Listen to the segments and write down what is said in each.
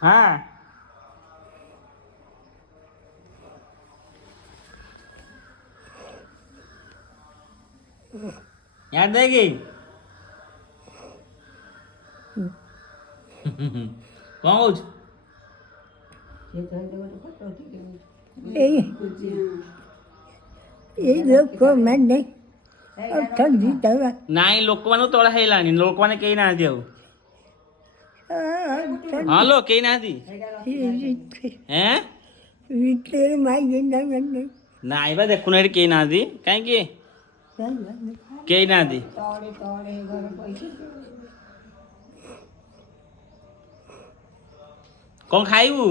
हाँ याद देगी कौन कुछ ये लोग को मैं नहीं और ठंडी दवा ନାଇଁ ଲୋକମାନଙ୍କୁ ତୋଳା ହେଇଲାଣି ଲୋକମାନେ କେହି ନାହାନ୍ତି ଆଉ ହଁ ଲୋ କେହି ନାହାନ୍ତି ଏଁ तेरे माई जिंदा नहीं ନାଇଁ ବା ଦେଖୁନ ଏଠି କେହି ନାହାନ୍ତି କାହିଁକି କେହି ନାହାନ୍ତି କଣ ଖାଇବୁ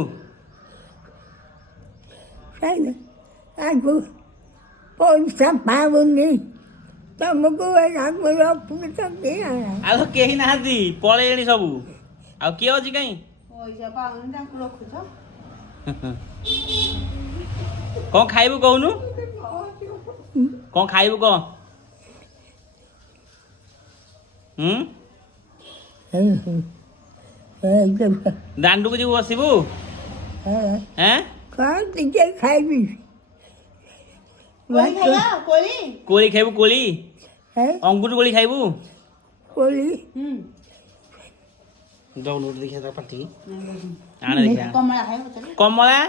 ଖାଇଲେ ଆଗକୁ ପଇସା ପାଉନି ତମକୁ ଆମର ରଖୁଛ କିଏ ଆଉ ତ କେହି ନାହାନ୍ତି ପଳେଇଲେଣି ସବୁ ଆଉ କିଏ ଅଛି କାଇଁ ପଇସା ପାଉନି ତାଙ୍କୁ ରଖୁଛ କଣ ଖାଇବୁ କହୁନୁ କଣ ଖାଇବୁ କହ ଦାଣ୍ଡକୁ ଯିବୁ ବସିବୁ ଏଁ କଣ ଟିକେ ଖାଇବି କୋଳି ଖାଇବା କୋଳି କୋଳି ଖାଇବୁ କୋଳି ଅଙ୍ଗୁର କୋଳି ଖାଇବୁ କୋଳି ଦଉନୁ ଦେଖିଆ ତା ପାଟି ଆଣ ଦେଖିଆ କମଳା ଖାଇବା ଚାଲ କମଳା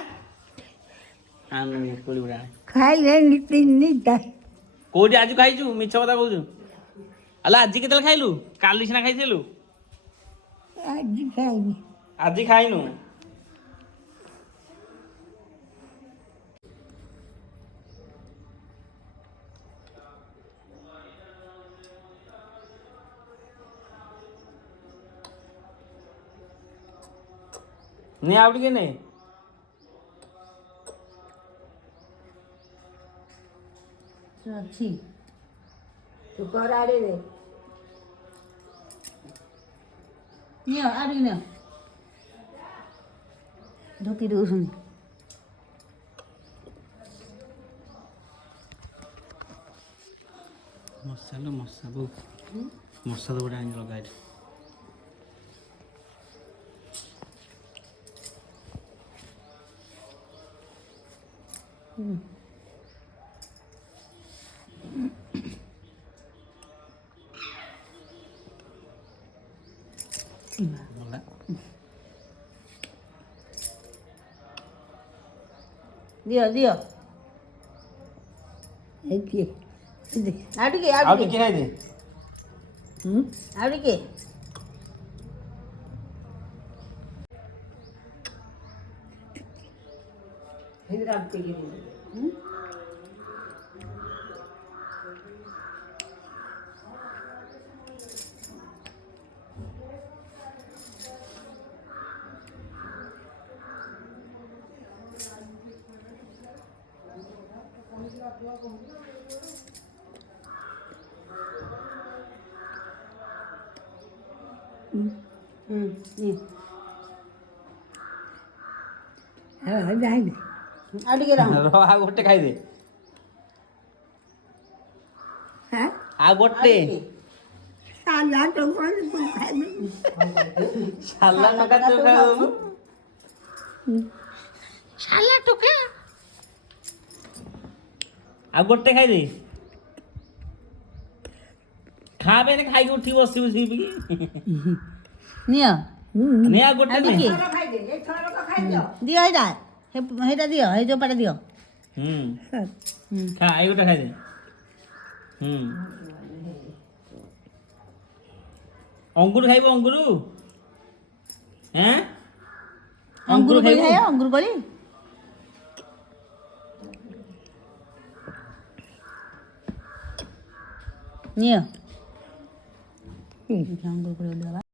ଆଣ କୋଳି ଗୁଡ଼ା ଆଣ ଖାଇଲେଣି ତିନିଟା କୋଉଠି ଆଜି ଖାଇଛୁ ମିଛ କଥା କହୁଛୁ ଆଲୋ ଆଜି କେତେବେଳେ ଖାଇଲୁ କାଲି ସିନା ଖାଇଥିଲୁ ଆଜି ଖାଇବି ଆଜି ଖାଇନୁ ନେ ଆଉ ଟିକେ ନେ ଅଛି ତୁ କରାଡେ ରେ ନିଅ ଆଉ ଟିକେ ନିଅ ଢୋକି ଦଉଛନ୍ତି ମଶା ଲୋ ମଶା ବୋଉ ମଶା ତ ଗୋଟେ ଆଣି ଲଗା ଏଠି ଗଲା ଦିଅ ଦିଅ ଏଠି ଆଉ ଟିକେ ଆଉ ଟିକେ ଖାଇଦେ ଆଉ ଟିକେ ନିଅ ଯାଇନି ଆଉ ଟିକେ ରହ ରହ ଆଉ ଗୋଟେ ଖାଇଦେ ଆଉ ଗୋଟେ ସାଲାଟ କଣ ତୁ ଖାଇବି ସାଲା ଟୋକା ତୁ ଖାଇବୁ ଛାଲା ଟୋକା ଆଉ ଗୋଟେ ଖାଇଦେ ଖା ବେ ଖାଇକି ଉଠି ବସିବୁ ସିପି ନିଅ ନେ ଆଉ ଗୋଟେ ଆଉ ନେ ଟିକେ ଦିଅ ଏଇଟା ହେଇଟା ଦିଅ ହେଇ ଚୋପାଟା ଦିଅ ଖା ଏଇ ଗୋଟେ ଖାଇଦେ ଅଙ୍ଗୁର ଖାଇବୁ ଅଙ୍ଗୁର ଅଙ୍ଗୁର କୋଳି ଖାଇବ ଅଙ୍ଗୁର କୋଳି ନିଅ ଅଙ୍ଗୁର କୋଳି ଦେବା